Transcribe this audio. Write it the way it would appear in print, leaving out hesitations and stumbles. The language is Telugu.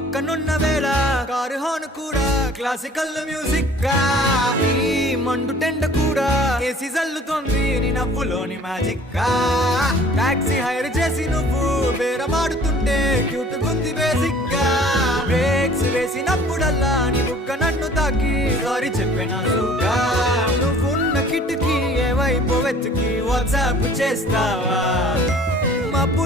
పక్కనున్న వేళ కారు హార్న్ కూడా క్లాసికల్ మ్యూజిక్ గా ఈ మండు టెండ కూడా ఏసీ జల్లుతోంది నీ నవ్వులోని మ్యాజిక్ గా టాక్సీ హైర్ చేసి నువ్వు బేరమాడుతుంటే క్యూట్ గుంది బేసిక్ గా బ్రేక్స్ వేసినప్పుడల్లా నీ బుగ్గ నన్ను తాకి సారీ చెప్పినా నువ్వున్న కిటికీ ఏ వైపు వెతికి వాట్సాప్ చేస్తావా మబ్బులు